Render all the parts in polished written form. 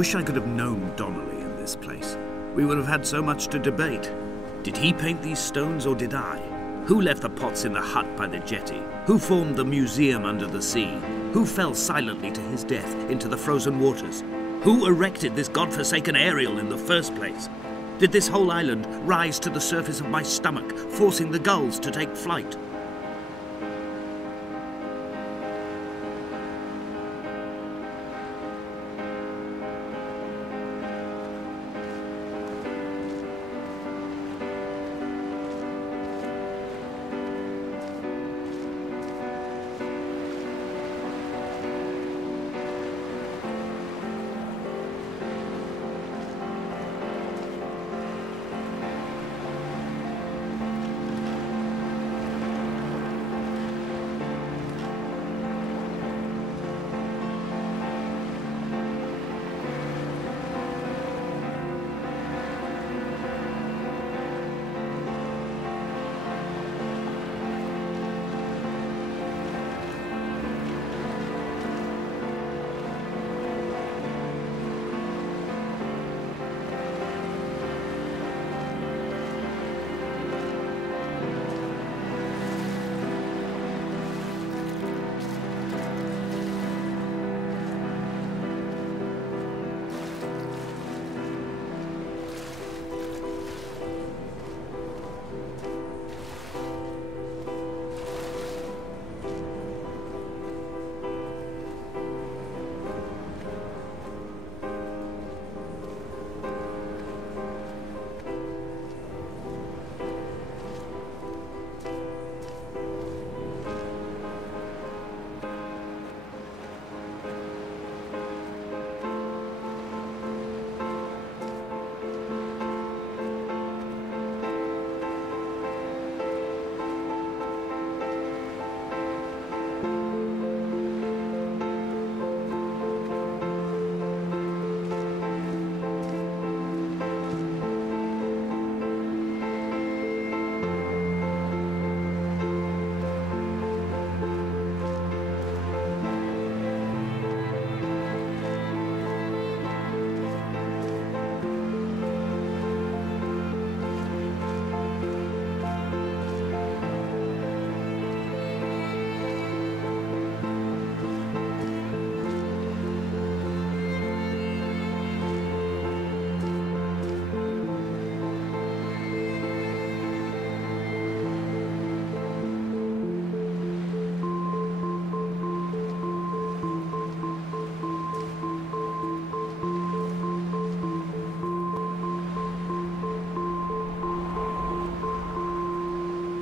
wish I could have known Donnelly in this place. We would have had so much to debate. Did he paint these stones or did I? Who left the pots in the hut by the jetty? Who formed the museum under the sea? Who fell silently to his death into the frozen waters? Who erected this godforsaken aerial in the first place? Did this whole island rise to the surface of my stomach, forcing the gulls to take flight?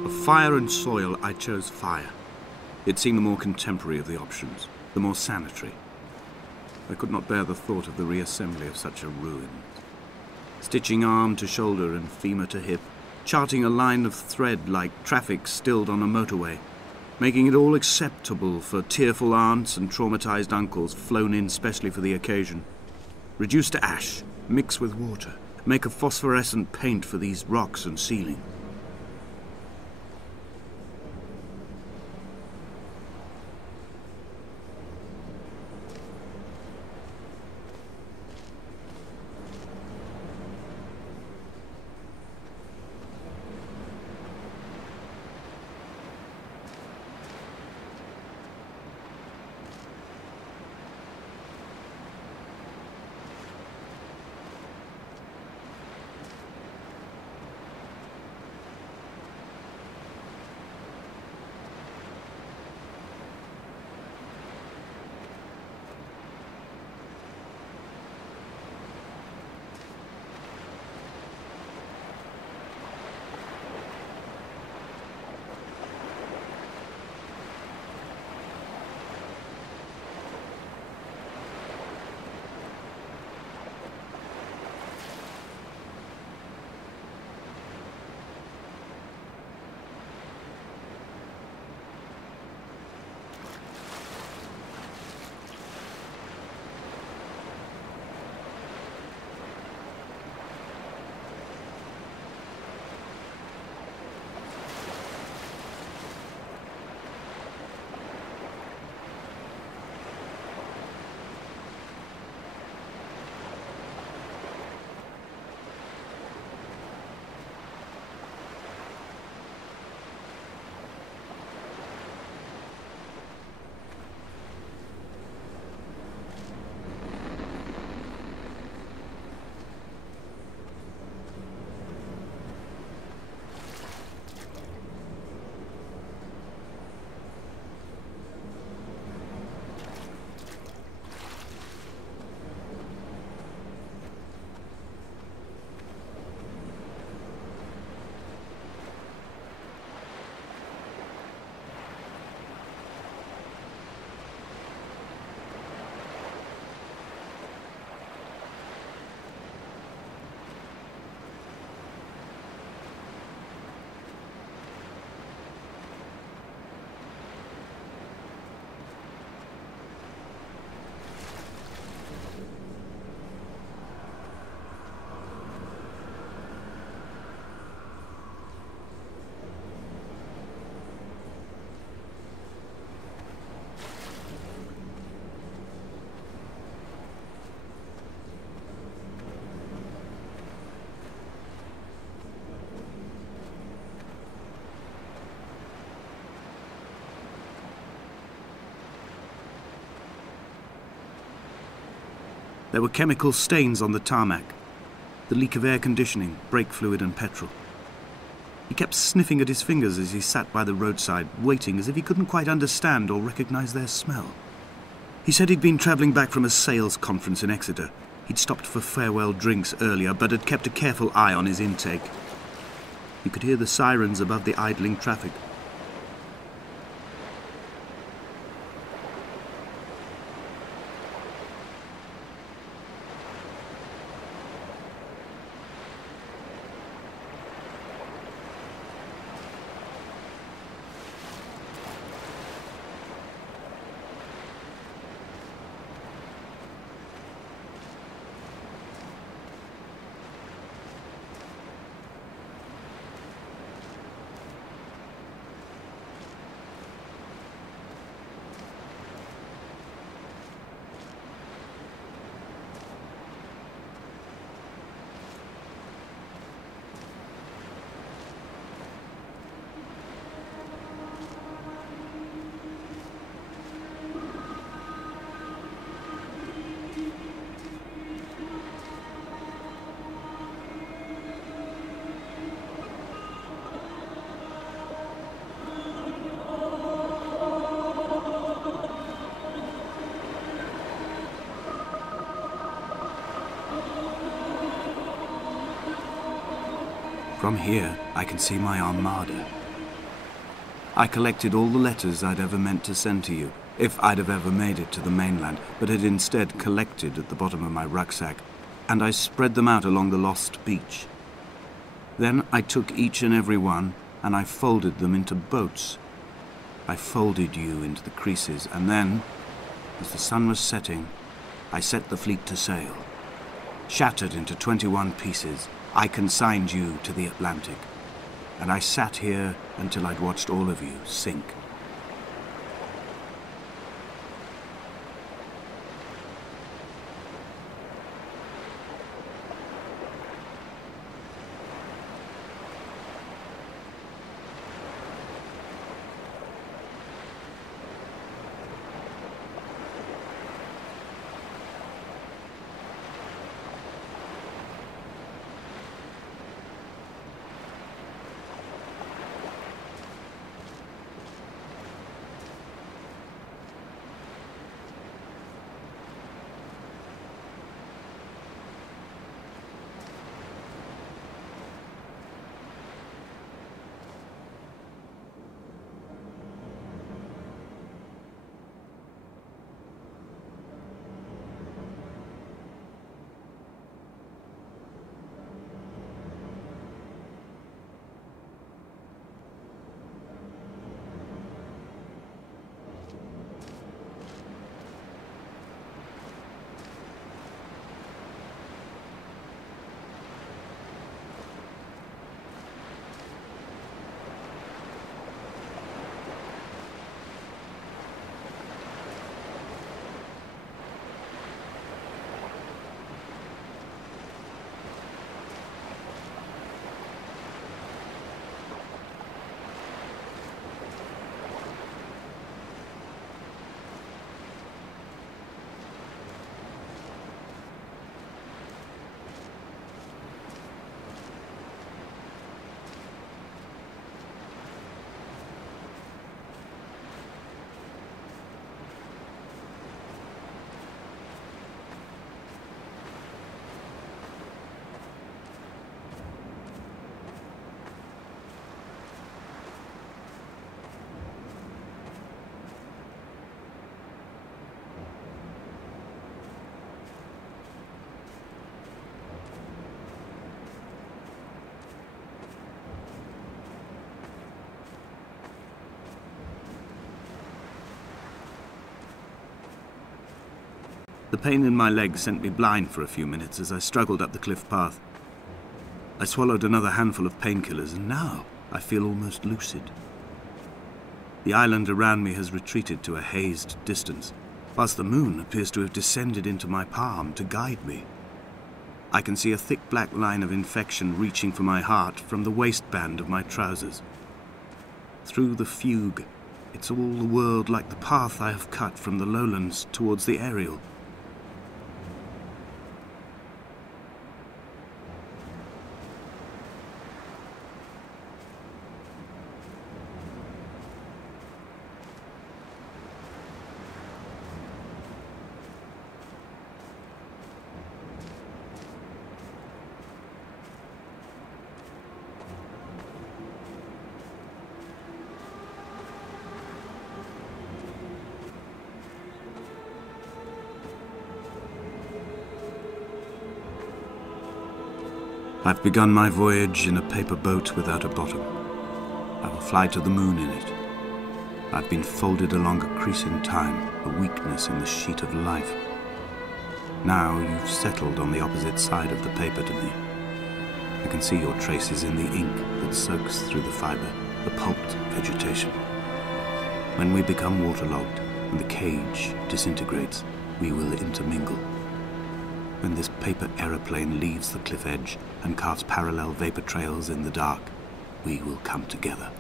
Of fire and soil, I chose fire. It seemed the more contemporary of the options, the more sanitary. I could not bear the thought of the reassembly of such a ruin. Stitching arm to shoulder and femur to hip, charting a line of thread like traffic stilled on a motorway, making it all acceptable for tearful aunts and traumatized uncles flown in specially for the occasion. Reduce to ash, mix with water, make a phosphorescent paint for these rocks and ceiling. There were chemical stains on the tarmac, the leak of air conditioning, brake fluid and petrol. He kept sniffing at his fingers as he sat by the roadside, waiting as if he couldn't quite understand or recognize their smell. He said he'd been travelling back from a sales conference in Exeter. He'd stopped for farewell drinks earlier, but had kept a careful eye on his intake. You could hear the sirens above the idling traffic. From here, I can see my armada. I collected all the letters I'd ever meant to send to you, if I'd have ever made it to the mainland, but had instead collected at the bottom of my rucksack, and I spread them out along the lost beach. Then I took each and every one, and I folded them into boats. I folded you into the creases, and then, as the sun was setting, I set the fleet to sail. Shattered into 21 pieces, I consigned you to the Atlantic, and I sat here until I'd watched all of you sink. The pain in my leg sent me blind for a few minutes as I struggled up the cliff path. I swallowed another handful of painkillers, and now I feel almost lucid. The island around me has retreated to a hazed distance, whilst the moon appears to have descended into my palm to guide me. I can see a thick black line of infection reaching for my heart from the waistband of my trousers. Through the fugue, it's all the world like the path I have cut from the lowlands towards the aerial. I've begun my voyage in a paper boat without a bottom. I will fly to the moon in it. I've been folded along a crease in time, a weakness in the sheet of life. Now you've settled on the opposite side of the paper to me. I can see your traces in the ink that soaks through the fibre, the pulped vegetation. When we become waterlogged and the cage disintegrates, we will intermingle. When this paper aeroplane leaves the cliff edge and casts parallel vapor trails in the dark, we will come together.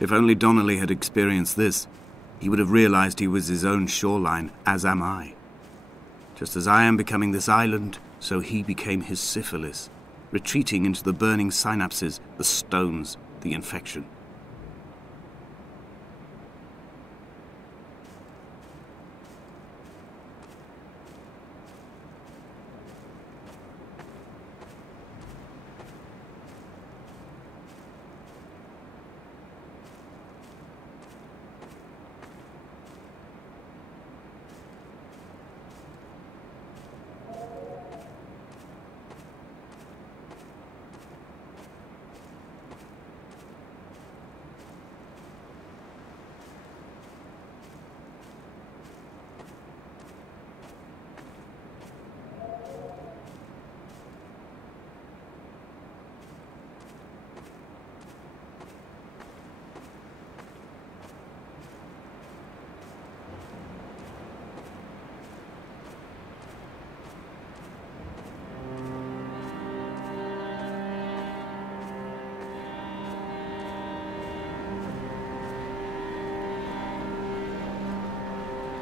If only Donnelly had experienced this, he would have realized he was his own shoreline, as am I. Just as I am becoming this island, so he became his syphilis, retreating into the burning synapses, the stones, the infection.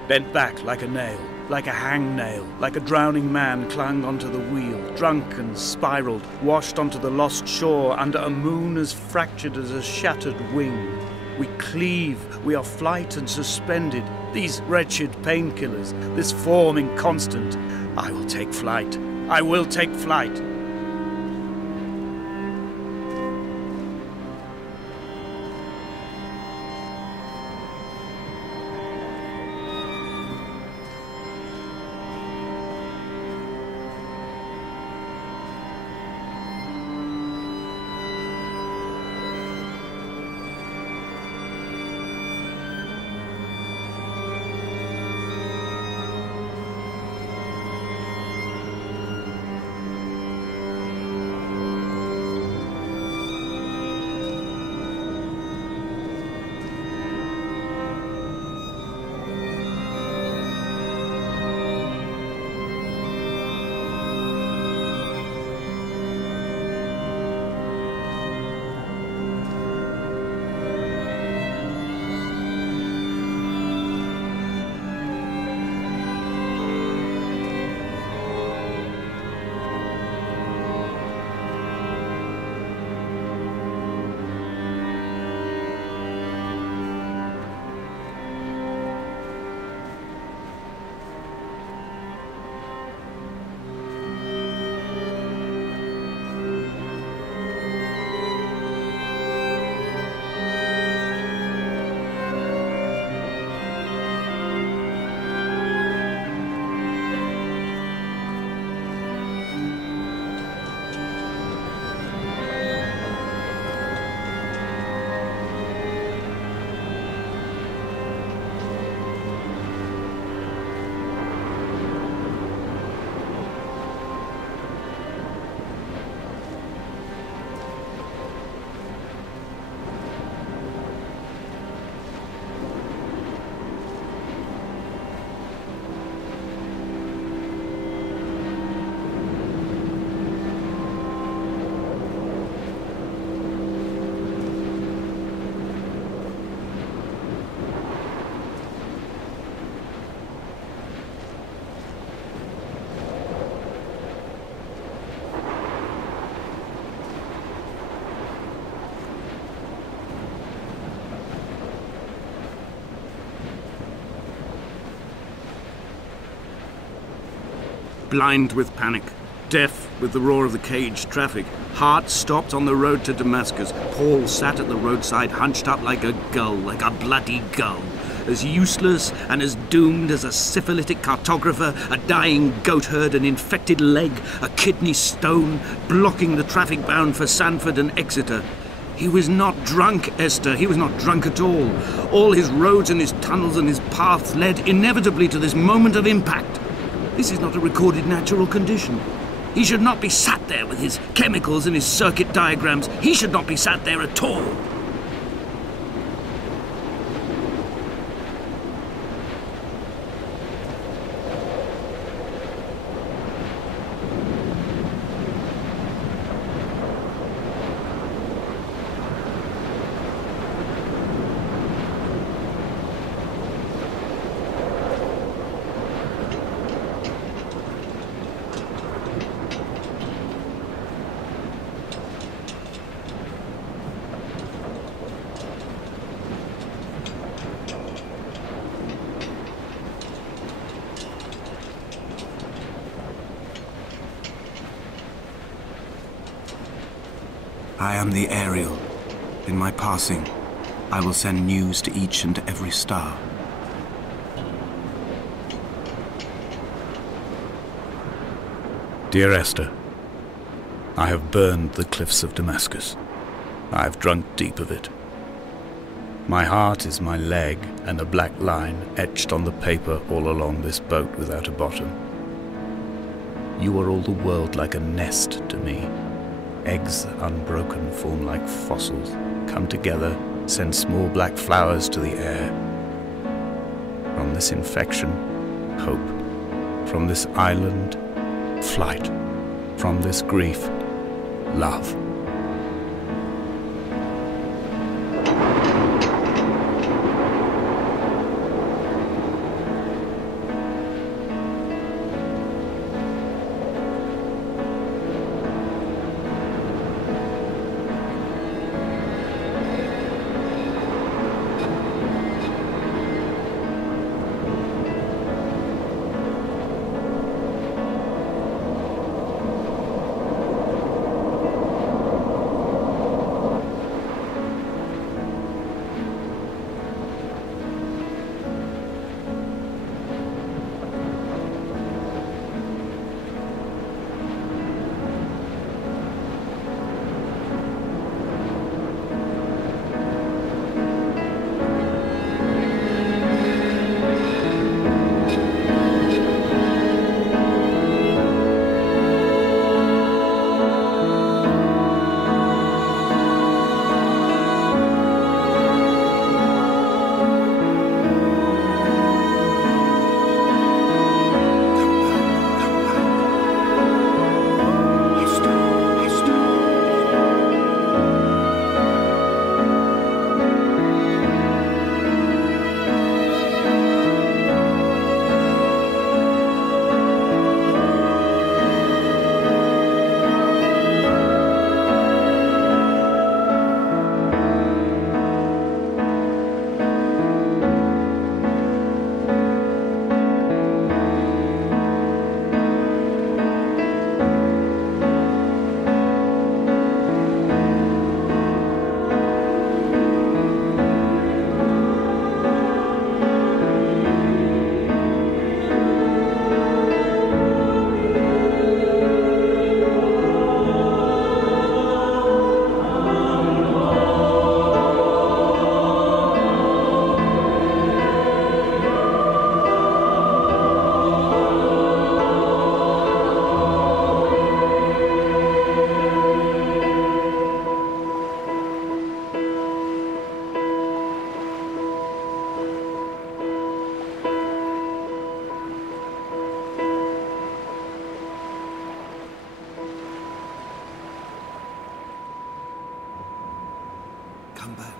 Bent back like a nail, like a hangnail, like a drowning man clung onto the wheel, drunk and spiraled, washed onto the lost shore under a moon as fractured as a shattered wing. We cleave, we are flight and suspended, these wretched painkillers, this form inconstant. I will take flight, I will take flight. blind with panic, deaf with the roar of the caged traffic, heart stopped on the road to Damascus. Paul sat at the roadside, hunched up like a gull, like a bloody gull, as useless and as doomed as a syphilitic cartographer, a dying goatherd, an infected leg, a kidney stone, blocking the traffic bound for Sanford and Exeter. He was not drunk, Esther. He was not drunk at all. All his roads and his tunnels and his paths led inevitably to this moment of impact. This is not a recorded natural condition. He should not be sat there with his chemicals and his circuit diagrams. He should not be sat there at all. I am the Ariel. In my passing, I will send news to each and every star. Dear Esther, I have burned the cliffs of Damascus. I have drunk deep of it. My heart is my leg, and a black line etched on the paper all along this boat without a bottom. You are all the world like a nest to me. Eggs unbroken form like fossils, come together, send small black flowers to the air. From this infection, hope. From this island, flight. From this grief, love. Come back.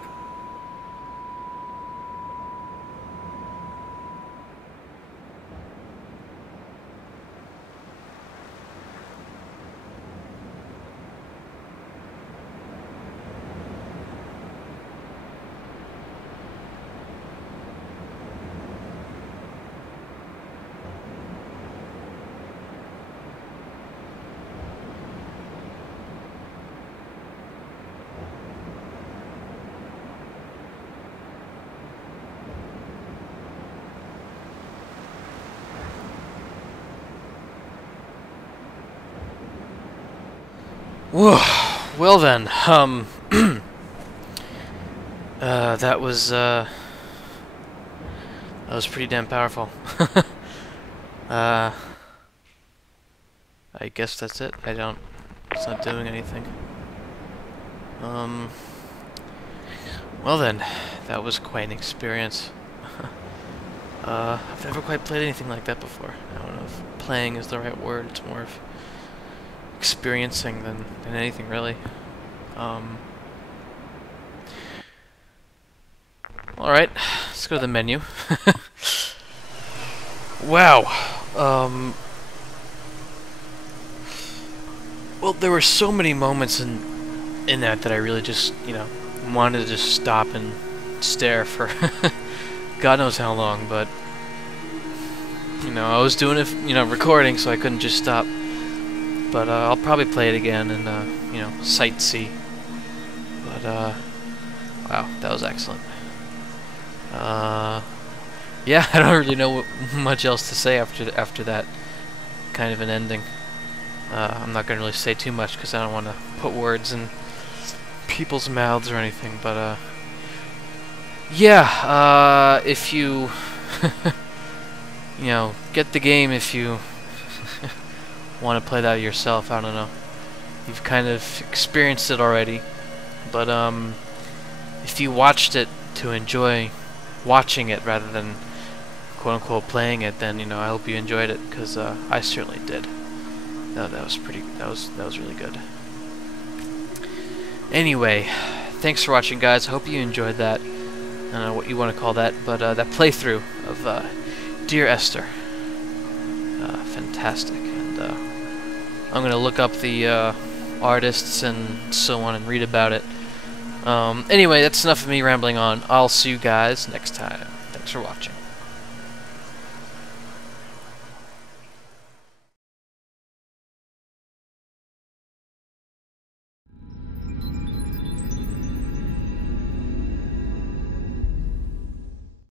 Whoa. Well then, that was pretty damn powerful. I guess that's it. It's not doing anything. Well then, that was quite an experience. I've never quite played anything like that before. I don't know if playing is the right word. It's more of experiencing than anything really. Alright, let's go to the menu. Wow. Well, there were so many moments in that I really just, you know, wanted to just stop and stare for God knows how long, but you know, I was doing it, you know, recording, so I couldn't just stop. But I'll probably play it again and you know, sightsee. But wow, that was excellent. Yeah, I don't really know much else to say after that kind of an ending. I'm not gonna really say too much because I don't want to put words in people's mouths or anything. But yeah, if you you know, get the game if you want to play that yourself. I don't know. You've kind of experienced it already, but if you watched it to enjoy watching it rather than quote-unquote playing it, then you know, I hope you enjoyed it, because I certainly did. That was really good. Anyway, thanks for watching, guys. I hope you enjoyed that. I don't know what you want to call that, but that playthrough of Dear Esther. Fantastic. And I'm gonna look up the artists and so on and read about it. Anyway, that's enough of me rambling on. I'll see you guys next time. Thanks for watching.